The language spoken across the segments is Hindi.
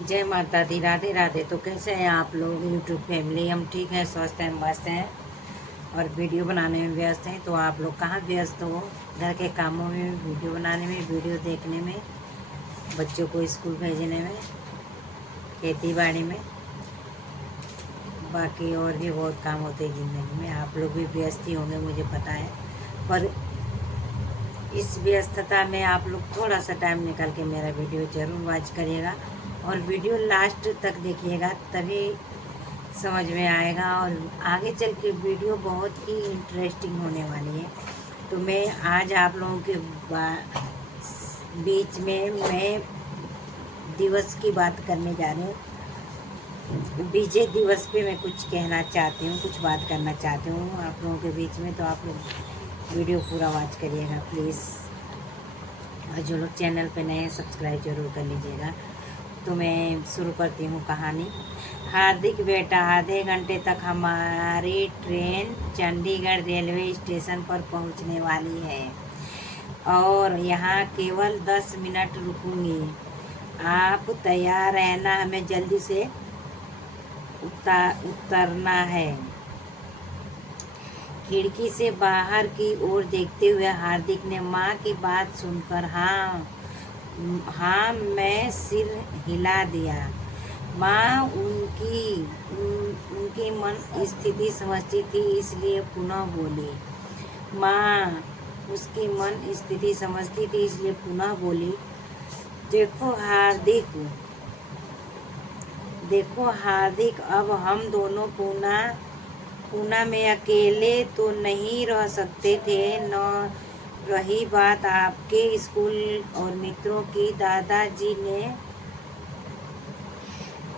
जय माता दी, राधे राधे। तो कैसे हैं आप लोग यूट्यूब फैमिली? हम ठीक हैं, स्वस्थ हैं, मस्त हैं और वीडियो बनाने में व्यस्त हैं। तो आप लोग कहाँ व्यस्त हो? घर के कामों में, वीडियो बनाने में, वीडियो देखने में, बच्चों को स्कूल भेजने में, खेती बाड़ी में, बाकी और भी बहुत काम होते हैं ज़िंदगी में। आप लोग भी व्यस्त ही होंगे, मुझे पता है। पर इस व्यस्तता में आप लोग थोड़ा सा टाइम निकाल के मेरा वीडियो ज़रूर वॉच करिएगा और वीडियो लास्ट तक देखिएगा, तभी समझ में आएगा और आगे चल के वीडियो बहुत ही इंटरेस्टिंग होने वाली है। तो मैं आज आप लोगों के बीच में मैं दिवस की बात करने जा रही हूँ। विजय दिवस पे मैं कुछ कहना चाहती हूँ, कुछ बात करना चाहती हूँ आप लोगों के बीच में। तो आप लोग वीडियो पूरा वॉच करिएगा प्लीज़, और जो लोग चैनल पे नए हैं सब्सक्राइब जरूर कर लीजिएगा। तो मैं शुरू करती हूँ कहानी। हार्दिक बेटा, आधे घंटे तक हमारी ट्रेन चंडीगढ़ रेलवे स्टेशन पर पहुँचने वाली है और यहाँ केवल 10 मिनट रुकूंगी। आप तैयार रहना, हमें जल्दी से उतरना है। खिड़की से बाहर की ओर देखते हुए हार्दिक ने माँ की बात सुनकर हाँ मैं सिर हिला दिया। माँ उनकी मन स्थिति समझती थी, इसलिए पुनः बोली। माँ उसकी मन स्थिति समझती थी, इसलिए पुनः बोली, देखो हार्दिक, अब हम दोनों पूना में अकेले तो नहीं रह सकते थे। न रही बात आपके स्कूल और मित्रों की, दादाजी ने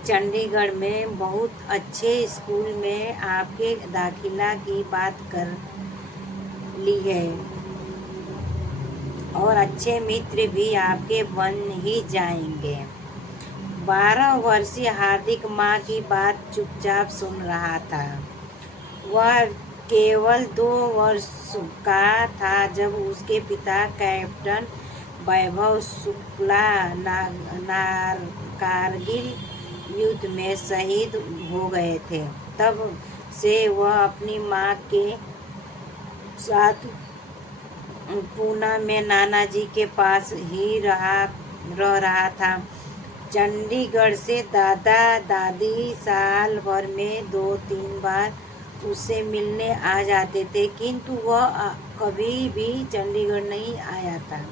चंडीगढ़ में बहुत अच्छे स्कूल में आपके दाखिला की बात कर ली है और अच्छे मित्र भी आपके बन ही जाएंगे। 12 वर्षीय हार्दिक माँ की बात चुपचाप सुन रहा था। वह केवल 2 वर्ष का था जब उसके पिता कैप्टन वैभव शुक्ला कारगिल युद्ध में शहीद हो गए थे। तब से वह अपनी माँ के साथ पूना में नाना जी के पास ही रह रहा था। चंडीगढ़ से दादा दादी साल भर में 2-3 बार उससे मिलने आ जाते थे, किंतु वह कभी भी चंडीगढ़ नहीं आया था।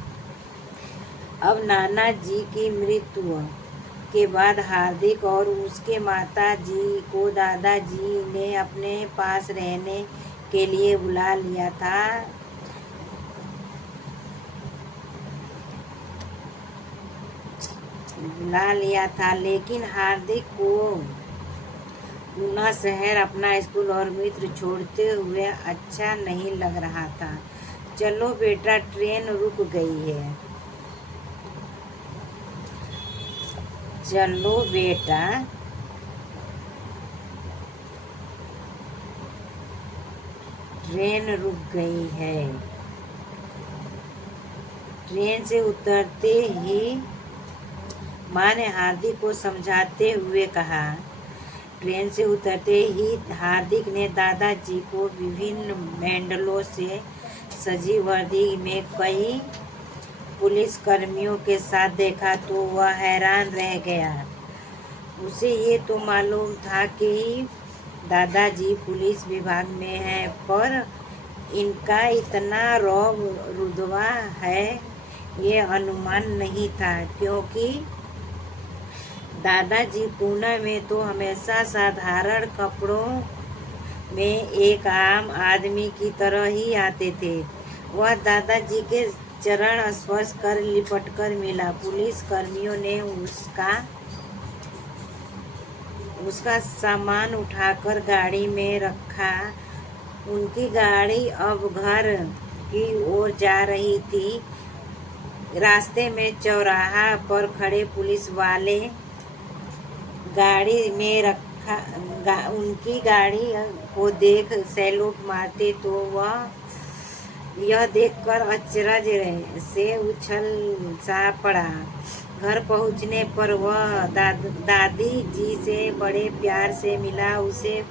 अब नाना जी की मृत्यु के बाद हार्दिक और उसके माता जी को दादाजी ने अपने पास रहने के लिए बुला लिया था, लेकिन हार्दिक को पूना शहर, अपना स्कूल और मित्र छोड़ते हुए अच्छा नहीं लग रहा था। चलो बेटा, ट्रेन रुक गई है। चलो बेटा, ट्रेन रुक गई है। ट्रेन से उतरते ही माँ ने हार्दिक को समझाते हुए कहा। ट्रेन से उतरते ही हार्दिक ने दादाजी को विभिन्न मेडलों से सजी वर्दी में कई पुलिसकर्मियों के साथ देखा तो वह हैरान रह गया। उसे ये तो मालूम था कि दादाजी पुलिस विभाग में हैं, पर इनका इतना रौब रुतबा है ये अनुमान नहीं था, क्योंकि दादाजी पूना में तो हमेशा साधारण कपड़ों में एक आम आदमी की तरह ही आते थे। वह दादाजी के चरण स्पर्श कर लिपटकर मिला। पुलिस कर्मियों ने उसका सामान उठाकर गाड़ी में रखा। उनकी गाड़ी अब घर की ओर जा रही थी। रास्ते में चौराहा पर खड़े पुलिस वाले गाड़ी में उनकी गाड़ी को देख सैल्यूट मारते तो वह यह देखकर अचरज से उछल सा पड़ा। घर पहुंचने पर वह दादी जी से बड़े प्यार से मिला। उसे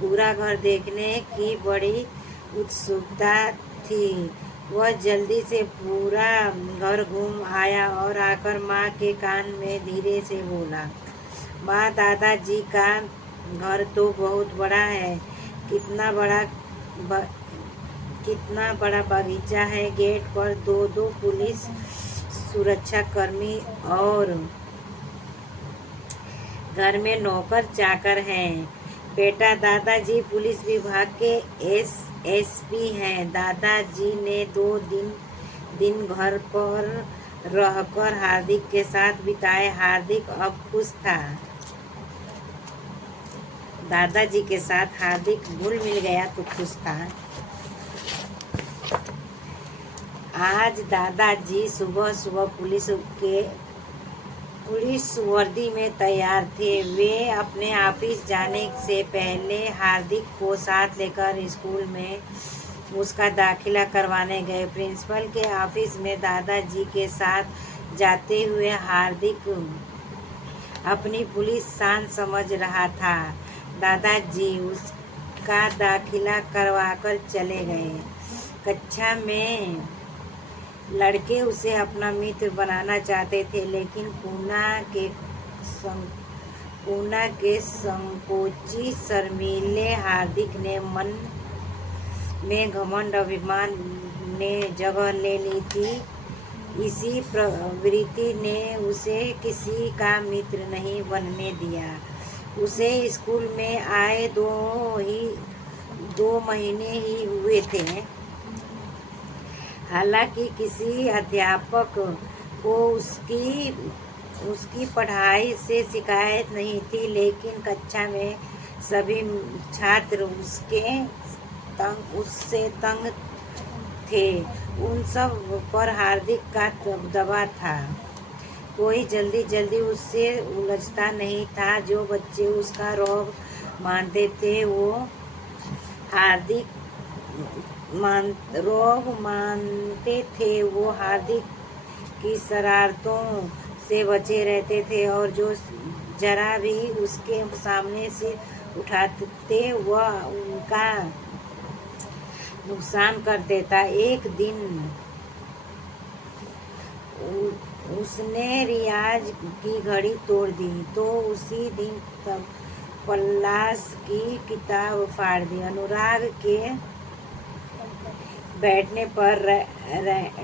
पूरा घर देखने की बड़ी उत्सुकता थी। वह जल्दी से पूरा घर घूम आया और आकर माँ के कान में धीरे से बोला, माँ, दादाजी का घर तो बहुत बड़ा है। कितना बड़ा ब, कितना बड़ा बगीचा है। गेट पर दो दो पुलिस सुरक्षा कर्मी और घर में नौकर चाकर हैं। बेटा, दादाजी पुलिस विभाग के एसएसपी हैं। दादाजी ने 2 दिन घर पर रहकर हार्दिक के साथ बिताए। हार्दिक अब खुश था। दादाजी के साथ हार्दिक घुल मिल गया तो खुश था। आज दादाजी सुबह सुबह पुलिस वर्दी में तैयार थे। वे अपने ऑफिस जाने से पहले हार्दिक को साथ लेकर स्कूल में उसका दाखिला करवाने गए। प्रिंसिपल के ऑफिस में दादाजी के साथ जाते हुए हार्दिक अपनी पुलिस शान समझ रहा था। दादाजी उसका दाखिला करवाकर चले गए। कक्षा में लड़के उसे अपना मित्र बनाना चाहते थे, लेकिन पूना के संकोची शर्मीले हार्दिक ने मन में घमंड अभिमान ने जगह ले ली थी। इसी प्रवृत्ति ने उसे किसी का मित्र नहीं बनने दिया। उसे स्कूल में आए 2 महीने ही हुए थे। हालांकि किसी अध्यापक को उसकी पढ़ाई से शिकायत नहीं थी, लेकिन कक्षा में सभी छात्र उससे तंग थे। उन सब पर हार्दिक का दबाव था। कोई जल्दी उससे उलझता नहीं था। जो बच्चे उसका रौब मानते थे वो हार्दिक की शरारतों से बचे रहते थे, और जो जरा भी उसके सामने से उठाते वह उनका नुकसान कर देता। एक दिन उसने रियाज की घड़ी तोड़ दी तो उसी दिन तब पल्लास की किताब फाड़ दी। अनुराग के बैठने पर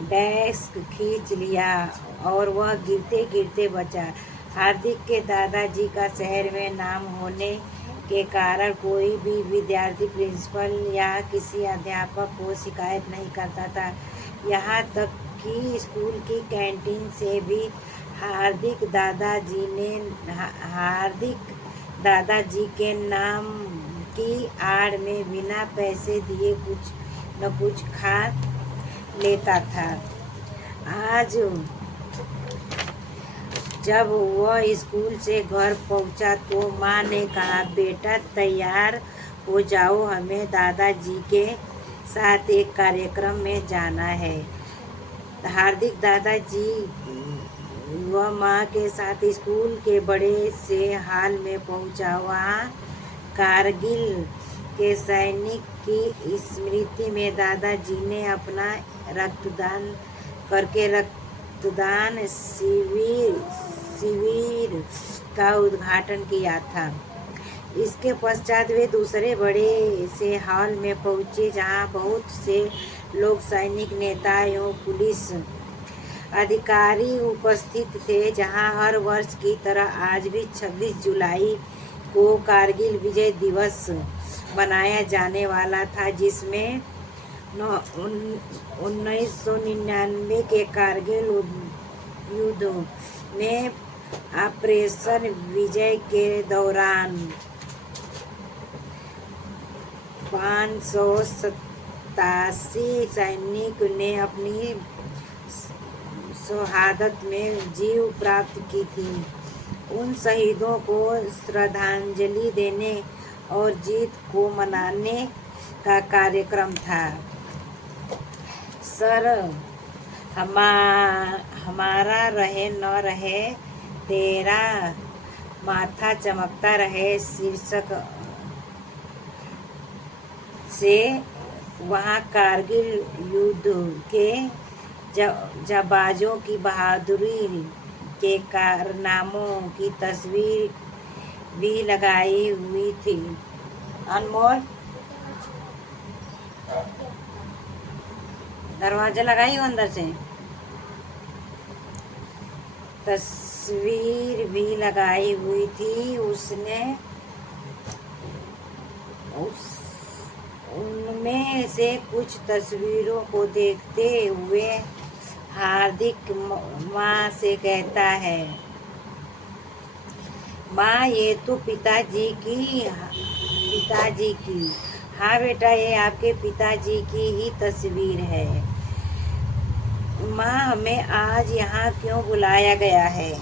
डेस्क खींच लिया और वह गिरते गिरते बचा। हार्दिक के दादाजी का शहर में नाम होने के कारण कोई भी विद्यार्थी प्रिंसिपल या किसी अध्यापक को शिकायत नहीं करता था। यहाँ तक कि स्कूल की कैंटीन से भी हार्दिक दादाजी के नाम की आड़ में बिना पैसे दिए कुछ न कुछ खा लेता था। आज जब वह स्कूल से घर पहुंचा तो माँ ने कहा, बेटा तैयार हो जाओ, हमें दादाजी के साथ एक कार्यक्रम में जाना है। हार्दिक दादाजी व माँ के साथ स्कूल के बड़े से हॉल में पहुंचा। वहाँ कारगिल के सैनिक की स्मृति में दादाजी ने अपना रक्तदान करके रक्तदान शिविर का उद्घाटन किया था। इसके पश्चात वे दूसरे बड़े से हॉल में पहुंचे, जहां बहुत से लोग, सैनिक, नेता एवं पुलिस अधिकारी उपस्थित थे। जहां हर वर्ष की तरह आज भी 26 जुलाई को कारगिल विजय दिवस मनाया जाने वाला था, जिसमें 1999 के कारगिल युद्ध में ऑपरेशन विजय के दौरान 587 सैनिक ने अपनी शहादत में जीव प्राप्त की थी। उन शहीदों को श्रद्धांजलि देने और जीत को मनाने का कार्यक्रम था। सर, हमारा रहे न रहे तेरा माथा चमकता रहे शीर्षक से वहाँ कारगिल युद्ध के जाबाजों की बहादुरी के कारनामों की तस्वीर भी लगाई हुई थी। अनमोल, दरवाजा लगाई हो अंदर से। तस्वीर भी लगाई हुई थी। उनमें से कुछ तस्वीरों को देखते हुए हार्दिक माँ से कहता है, माँ ये तो पिताजी की। हाँ बेटा, ये आपके पिताजी की ही तस्वीर है। माँ, हमें आज यहाँ क्यों बुलाया गया है?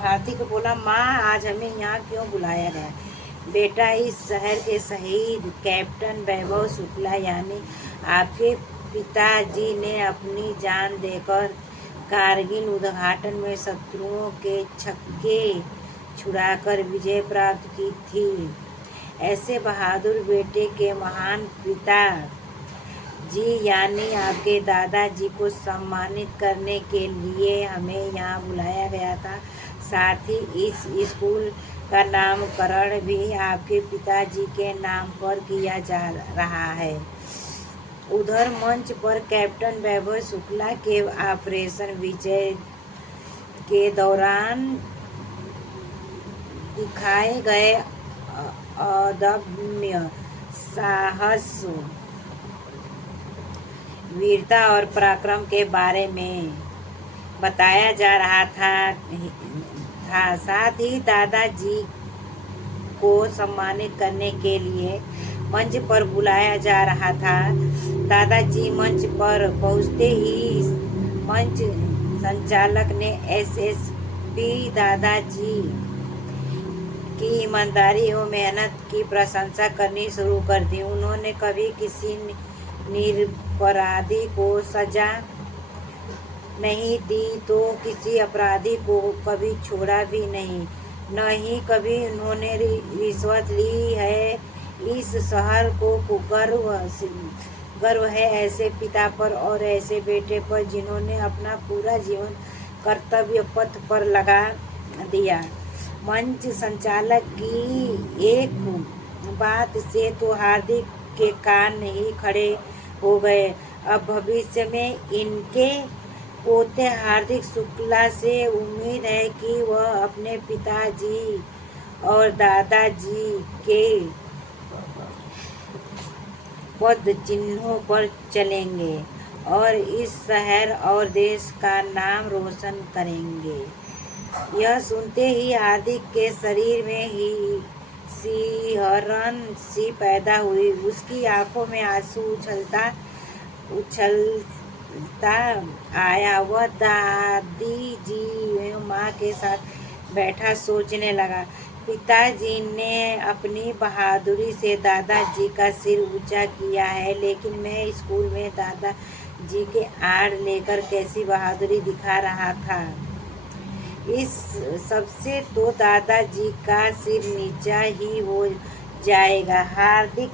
हार्दिक बोला, माँ आज हमें यहाँ क्यों बुलाया गया? बेटा, इस शहर के शहीद कैप्टन वैभव शुक्ला यानी आपके पिताजी ने अपनी जान देकर कारगिल उद्घाटन में शत्रुओं के छक्के छुड़ाकर विजय प्राप्त की थी। ऐसे बहादुर बेटे के महान पिता जी यानी आपके दादाजी को सम्मानित करने के लिए हमें यहाँ बुलाया गया था। साथ ही इस स्कूल का नामकरण भी आपके पिताजी के नाम पर किया जा रहा है। उधर मंच पर कैप्टन वैभव शुक्ला के ऑपरेशन विजय के दौरान दिखाए गए अदम्य साहस, वीरता और पराक्रम के बारे में बताया जा रहा था। साथ ही दादाजी को सम्मानित करने के लिए मंच पर बुलाया जा रहा था। दादाजी मंच पर पहुंचते ही मंच संचालक ने एसएसपी दादाजी की ईमानदारी और मेहनत की प्रशंसा करनी शुरू कर दी। उन्होंने कभी किसी निरपराधी को सजा नहीं दी तो किसी अपराधी को कभी छोड़ा भी नहीं, न ही कभी उन्होंने रिश्वत ली है। इस शहर को गर्व है ऐसे पिता पर और ऐसे बेटे पर जिन्होंने अपना पूरा जीवन कर्तव्य पथ पर लगा दिया। मंच संचालक की एक बात से तो हार्दिक के कान ही खड़े हो गए। अब भविष्य में इनके पोते हार्दिक शुक्ला से उम्मीद है कि वह अपने पिताजी और दादाजी के पद चिन्हों पर चलेंगे और इस शहर और देश का नाम रोशन करेंगे। यह सुनते ही हार्दिक के शरीर में ही सिहरन सी पैदा हुई। उसकी आंखों में आंसू उछलता आया। वह दादी जी एवं माँ के साथ बैठा सोचने लगा। पिताजी ने अपनी बहादुरी से दादाजी का सिर ऊंचा किया है, लेकिन मैं स्कूल में दादाजी के आड़ लेकर कैसी बहादुरी दिखा रहा था। इस सबसे तो दादाजी का सिर नीचा ही हो जाएगा। हार्दिक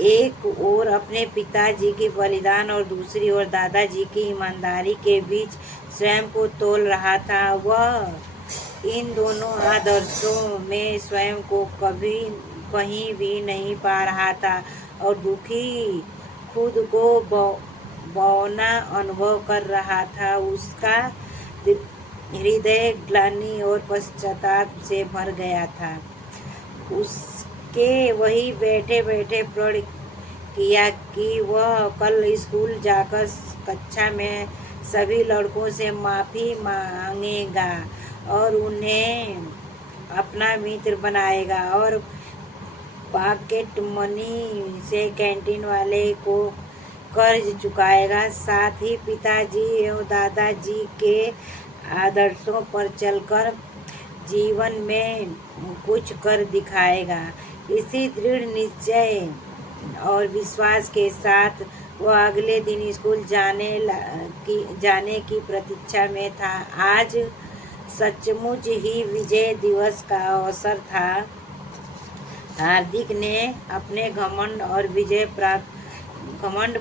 एक ओर अपने पिताजी के बलिदान और दूसरी ओर दादाजी की ईमानदारी के बीच स्वयं को तौल रहा था। वह इन दोनों आदर्शों में स्वयं को कभी कहीं भी नहीं पा रहा था और दुखी खुद को बौना अनुभव कर रहा था। उसका हृदय ग्लानि और पश्चाताप से भर गया था। उसके वही बैठे बैठे प्रण किया कि वह कल स्कूल जाकर कक्षा में सभी लड़कों से माफ़ी मांगेगा और उन्हें अपना मित्र बनाएगा और पॉकेट मनी से कैंटीन वाले को कर्ज चुकाएगा। साथ ही पिताजी एवं दादाजी के आदर्शों पर चलकर जीवन में कुछ कर दिखाएगा। इसी दृढ़ निश्चय और विश्वास के साथ वह अगले दिन स्कूल जाने की प्रतीक्षा में था। आज सचमुच ही विजय दिवस का अवसर था। हार्दिक ने अपने घमंड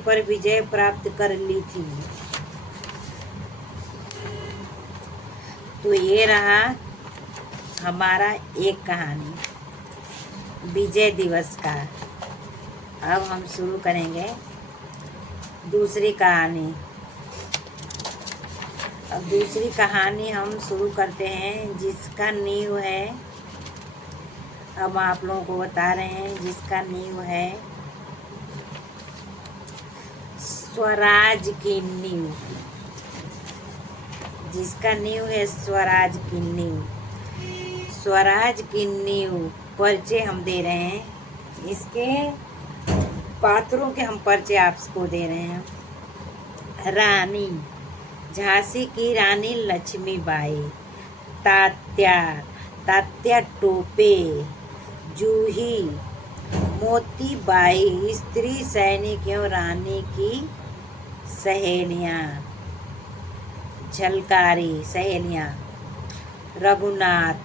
पर विजय प्राप्त कर ली थी। तो ये रहा हमारा एक कहानी विजय दिवस का। अब हम शुरू करेंगे दूसरी कहानी। अब दूसरी कहानी हम शुरू करते हैं, जिसका नींव है, अब आप लोगों को बता रहे हैं, जिसका नींव है स्वराज की नींव। जिसका नींव है स्वराज की नींव। स्वराज की नींव परिचय हम दे रहे हैं। इसके पात्रों के हम परिचय आपको दे रहे हैं। रानी, झांसी की रानी लक्ष्मीबाई। तात्या टोपे। जूही, मोतीबाई स्त्री सैनिक एवं रानी की सहेलियां, झलकारी सहेलियां। रघुनाथ,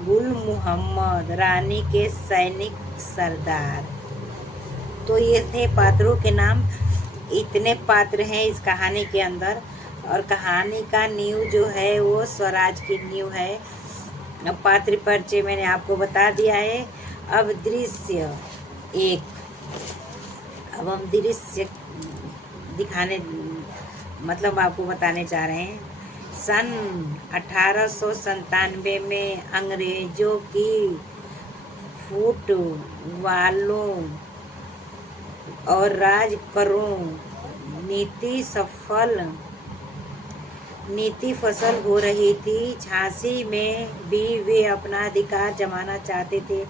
गुल मोहम्मद रानी के सैनिक सरदार। तो ये थे पात्रों के नाम। इतने पात्र हैं इस कहानी के अंदर, और कहानी का नींव जो है वो स्वराज की नींव है। अब पात्र परिचय मैंने आपको बता दिया है। अब दृश्य एक। अब हम दृश्य दिखाने मतलब आपको बताने जा रहे हैं। सन 1897 में अंग्रेजों की फूट वालों और राज करों नीति फसल हो रही थी। झांसी में भी वे अपना अधिकार जमाना चाहते थे।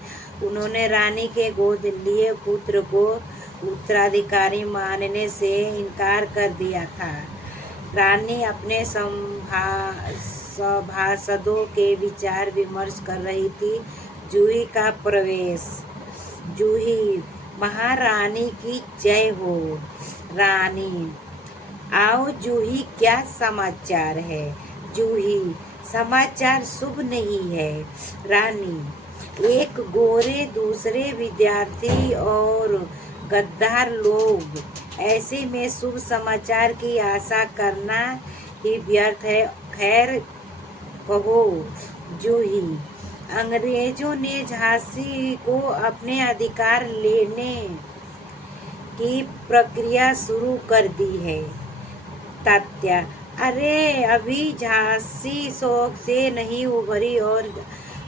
उन्होंने रानी के गोद लिए पुत्र को उत्तराधिकारी मानने से इनकार कर दिया था। रानी अपने सभासदों के विचार विमर्श कर रही थी। जूही का प्रवेश। जूही, महारानी की जय हो। रानी, आओ जूही, क्या समाचार है? जूही, समाचार शुभ नहीं है। रानी, एक गोरे दूसरे विद्यार्थी और गद्दार लोग, ऐसे में शुभ समाचार की आशा करना ही व्यर्थ है। खैर कहो। जूही, अंग्रेजों ने झांसी को अपने अधिकार लेने की प्रक्रिया शुरू कर दी है। तात्या, अरे अभी झांसी शौक से नहीं उभरी और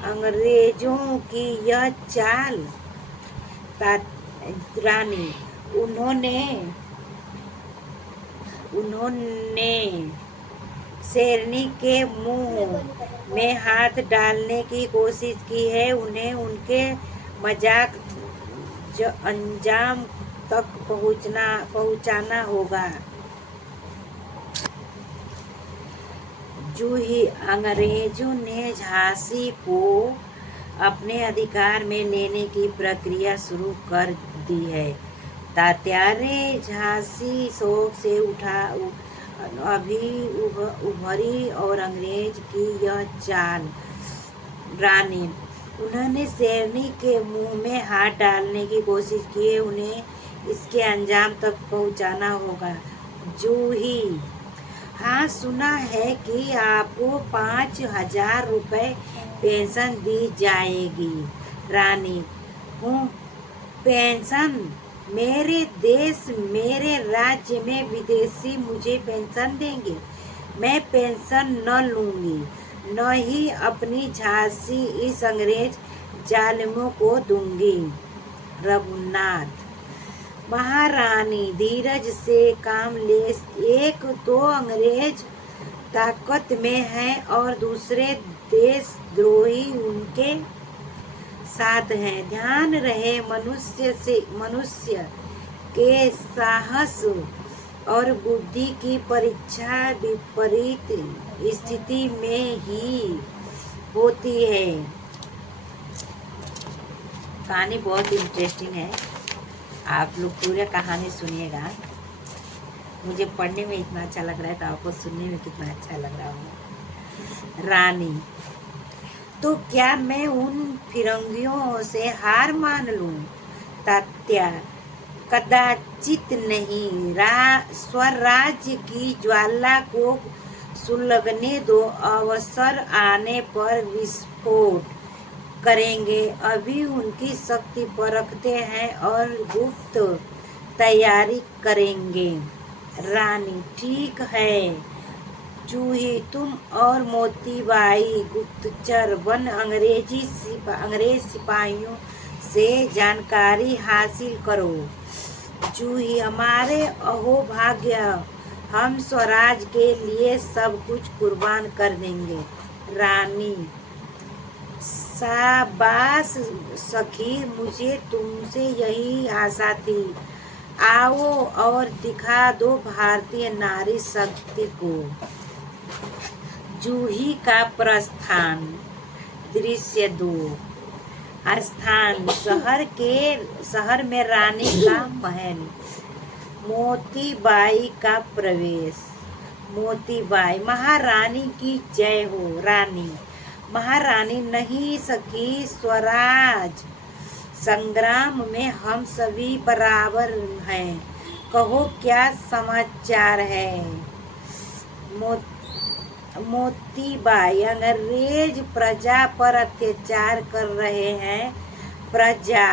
अंग्रेजों की यह चाल। रानी, उन्होंने शेरनी के मुंह में हाथ डालने की कोशिश की है। उन्हें उनके मजाक अंजाम तक पहुंचाना होगा। जूही, अंग्रेजों ने झांसी को अपने अधिकार में लेने की प्रक्रिया शुरू कर दी है। तात्या, रे झांसी शौक से अभी उभरी और अंग्रेज की यह चाल। रानी, उन्होंने शेरनी के मुंह में हाथ डालने की कोशिश की है। उन्हें इसके अंजाम तक पहुंचाना होगा। जूही, हाँ, सुना है कि आपको 5,000 रुपए पेंशन दी जाएगी। रानी, हूँ पेंशन? मेरे देश मेरे राज्य में विदेशी मुझे पेंशन देंगे? मैं पेंशन न लूँगी, न ही अपनी झांसी इस अंग्रेज जालिमों को दूंगी। रघुनाथ, महारानी, धीरज से काम ले। एक तो अंग्रेज ताकत में है और दूसरे देशद्रोही उनके साथ हैं। ध्यान रहे, मनुष्य के साहस और बुद्धि की परीक्षा विपरीत स्थिति में ही होती है। कहानी बहुत इंटरेस्टिंग है, आप लोग पूरी कहानी सुनिएगा। मुझे पढ़ने में इतना अच्छा लग रहा है तो आपको सुनने में कितना अच्छा लग रहा होगा। रानी, तो क्या मैं उन फिरंगियों से हार मान लूं? तात्या, कदाचित नहीं। स्वराज्य की ज्वाला को सुलगने दो, अवसर आने पर विस्फोट करेंगे। अभी उनकी शक्ति परखते हैं और गुप्त तैयारी करेंगे। रानी, ठीक है। जूही, तुम और मोतीबाई गुप्तचर बन अंग्रेज सिपाहियों से जानकारी हासिल करो। जूही, हमारे अहोभाग्य, हम स्वराज के लिए सब कुछ कुर्बान कर देंगे। रानी, शाबाश सखी, मुझे तुमसे यही आशा थी। आओ और दिखा दो भारतीय नारी शक्ति को। जूही का प्रस्थान। दृश्य 2। स्थान, शहर में रानी का महल। मोतीबाई का प्रवेश। मोतीबाई, महारानी की जय हो। रानी, महारानी नहीं सकी, स्वराज संग्राम में हम सभी बराबर हैं। कहो क्या समाचार है? मोतीबाई, अंग्रेज प्रजा पर अत्याचार कर रहे हैं। प्रजा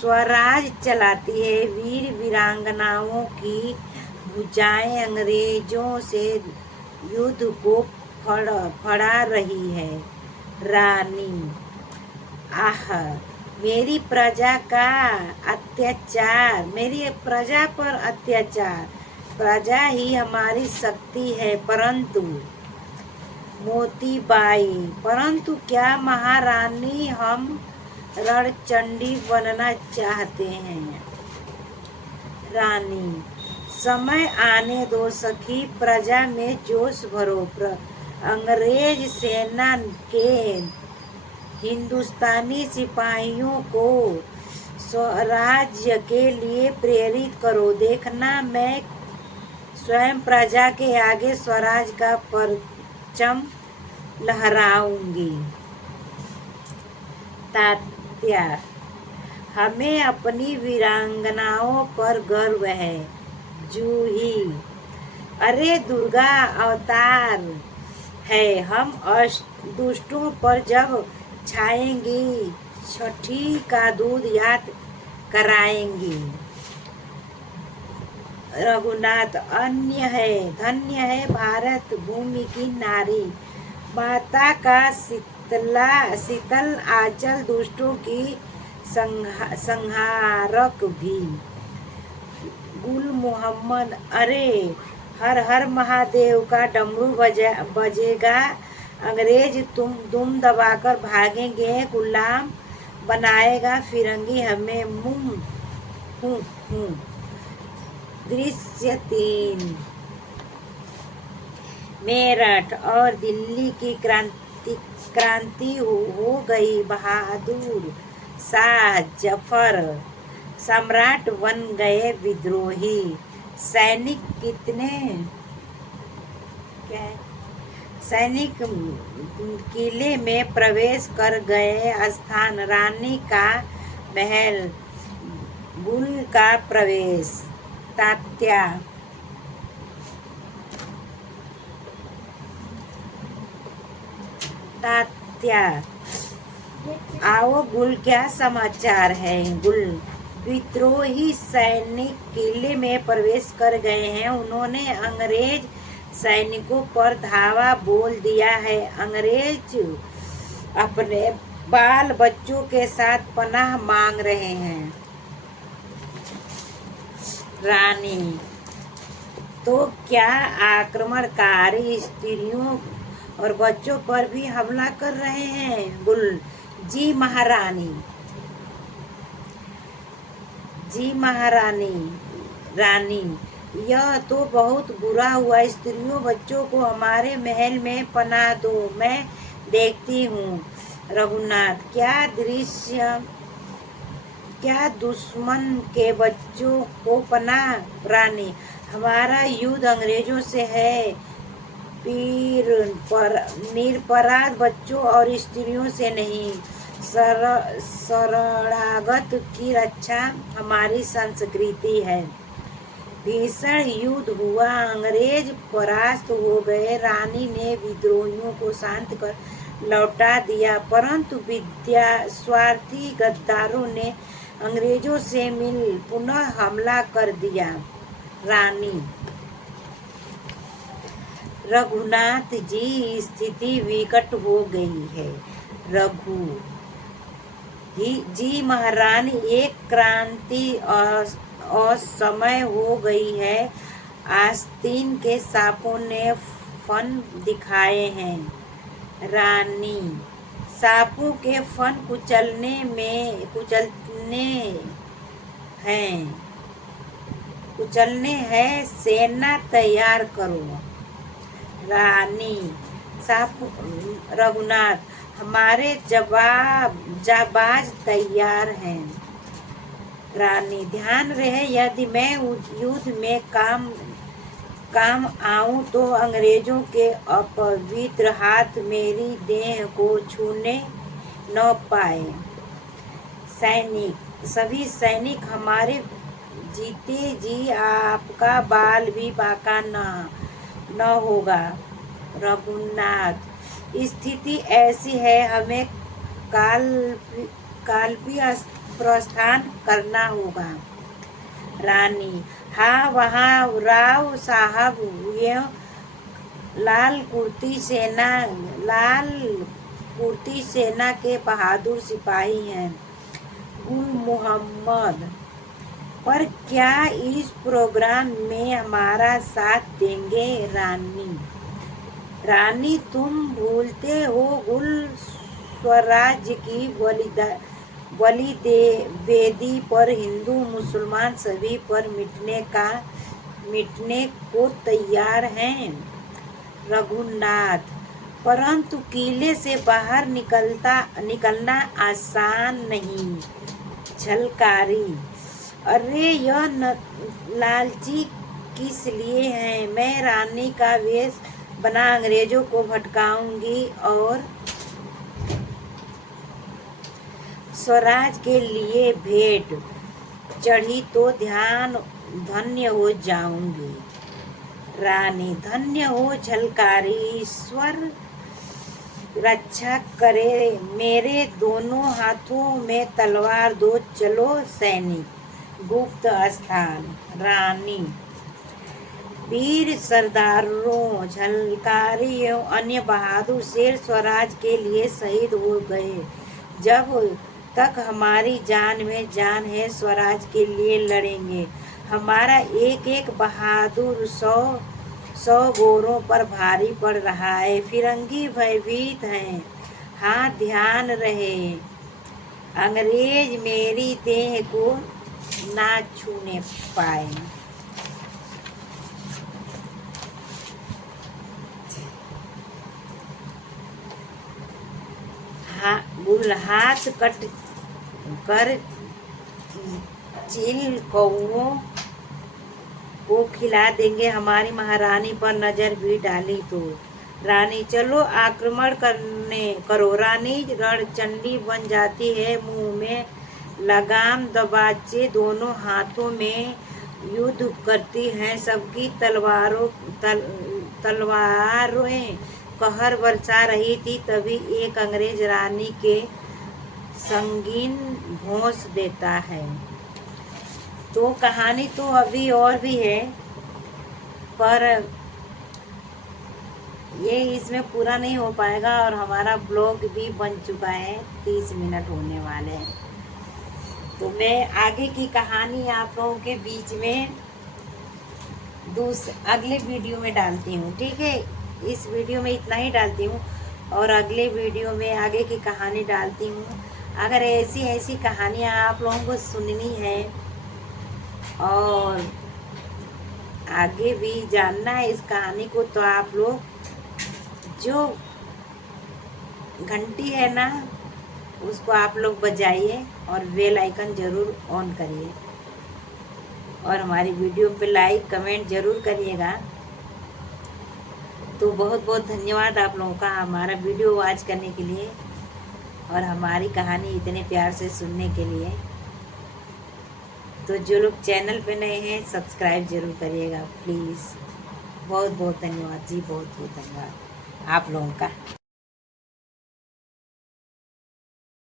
स्वराज चलाती है। वीर वीरांगनाओं की भुजाएं अंग्रेजों से युद्ध को फड़ा रही है। रानी, आह, मेरी प्रजा पर अत्याचार। प्रजा ही हमारी शक्ति है। परंतु मोतीबाई, परंतु क्या महारानी, हम रणचंडी बनना चाहते हैं। रानी, समय आने दो सखी, प्रजा में जोश भरो। अंग्रेज सेना के हिंदुस्तानी सिपाहियों को स्वराज्य के लिए प्रेरित करो। देखना, मैं स्वयं प्रजा के आगे स्वराज का परचम लहराऊंगी। तात्या, हमें अपनी वीरांगनाओं पर गर्व है। जूही, अरे दुर्गा अवतार है, हम दुष्टों पर जब छाएंगी, छठी का दूध याद कराएंगी। रघुनाथ, धन्य है भारत भूमि की नारी, माता का शीतल आंचल, दुष्टों की संहारक भी। गुल मोहम्मद, अरे हर हर महादेव का डमरू बजेगा, अंग्रेज दुम दबाकर भागेंगे, गुलाम बनाएगा फिरंगी हमें। दृश्य 3। मेरठ और दिल्ली की क्रांति हो गई। बहादुर शाह जफर सम्राट बन गए। विद्रोही सैनिक किले में प्रवेश कर गए। स्थान, रानी का महल। गुल का प्रवेश। तात्या, आओ गुल, क्या समाचार है? गुल, विद्रोही सैनिक किले में प्रवेश कर गए हैं। उन्होंने अंग्रेज सैनिकों पर धावा बोल दिया है। अंग्रेज अपने बाल बच्चों के साथ पनाह मांग रहे हैं। रानी, तो क्या आक्रमणकारी स्त्रियों और बच्चों पर भी हमला कर रहे हैं? गुल, जी महारानी। रानी, यह तो बहुत बुरा हुआ। स्त्रियों बच्चों को हमारे महल में पनाह दो, मैं देखती हूँ। रघुनाथ, क्या दृश्य क्या दुश्मन के बच्चों को पनाह? रानी, हमारा युद्ध अंग्रेजों से है, पीर पर निरपराध बच्चों और स्त्रियों से नहीं। शरणागत की रक्षा हमारी संस्कृति है। भीषण युद्ध हुआ, अंग्रेज परास्त हो गए। रानी ने विद्रोहियों को शांत कर लौटा दिया, परंतु विद्या स्वार्थी गद्दारों ने अंग्रेजों से मिल पुनः हमला कर दिया। रानी, रघुनाथ जी, स्थिति विकट हो गई है। रघु जी, महारानी, एक क्रांति असमय हो गई है। आस्तीन के सांपों ने फन दिखाए हैं। रानी, सांपों के फन कुचलने हैं, सेना तैयार करो। रानी, रघुनाथ, हमारे जाबाज तैयार हैं। रानी, ध्यान रहे, यदि मैं युद्ध में काम आऊं तो अंग्रेजों के अपवित्र हाथ मेरी देह को छूने न पाए। सैनिक, सभी सैनिक हमारे जीते जी आपका बाल भी बाका न होगा। रघुनाथ, स्थिति ऐसी है, हमें कालपी प्रस्थान करना होगा। रानी, हाँ, वहाँ राव साहब ये लाल कुर्ती सेना के बहादुर सिपाही हैं। गुल मोहम्मद, पर क्या इस प्रोग्राम में हमारा साथ देंगे? रानी, तुम भूलते हो गुल स्वराज की वेदी पर हिंदू मुसलमान सभी पर मिटने को तैयार हैं। रघुनाथ, परंतु किले से बाहर निकलना आसान नहीं। झलकारी, अरे यह लालची किस लिए है? मैं रानी का वेश बना अंग्रेजों को भटकाऊंगी और स्वराज के लिए भेंट चढ़ी तो धन्य हो जाऊंगी। रानी, धन्य हो झलकारी, ईश्वर रक्षा करे। मेरे दोनों हाथों में तलवार दो, चलो सैनिक गुप्त स्थान। रानी, वीर सरदारों, झलकारी एवं अन्य बहादुर शेर स्वराज के लिए शहीद हो गए। जब तक हमारी जान में जान है, स्वराज के लिए लड़ेंगे। हमारा एक एक बहादुर 100 गोरों पर भारी पड़ रहा है। फिरंगी भयभीत हैं। हाँ, ध्यान रहे, अंग्रेज मेरी देह को ना छूने पाए। हाथ कट कर चील कौओं को खिला देंगे। हमारी महारानी पर नजर भी डाली तो। रानी, चलो आक्रमण करो। रानी रणचंडी बन जाती है, मुंह में लगाम दबाचे दोनों हाथों में युद्ध करती हैं। सबकी तलवारें कहर बरसा रही थी। तभी एक अंग्रेज रानी के संगीन घोंस देता है। तो कहानी तो अभी और भी है, पर ये इसमें पूरा नहीं हो पाएगा और हमारा ब्लॉग भी बन चुका है, 30 मिनट होने वाले हैं। तो मैं आगे की कहानी आप लोगों के बीच में अगले वीडियो में डालती हूँ, ठीक है। इस वीडियो में इतना ही डालती हूँ और अगले वीडियो में आगे की कहानी डालती हूँ। अगर ऐसी कहानियाँ आप लोगों को सुननी है और आगे भी जानना है इस कहानी को, तो आप लोग जो घंटी है ना, उसको आप लोग बजाइए और बेल आइकन ज़रूर ऑन करिए और हमारी वीडियो पे लाइक कमेंट ज़रूर करिएगा। तो बहुत बहुत धन्यवाद आप लोगों का हमारा वीडियो वॉच करने के लिए और हमारी कहानी इतने प्यार से सुनने के लिए। तो जो लोग चैनल पे नए हैं सब्सक्राइब ज़रूर करिएगा प्लीज़। बहुत बहुत धन्यवाद जी, बहुत बहुत धन्यवाद आप लोगों का।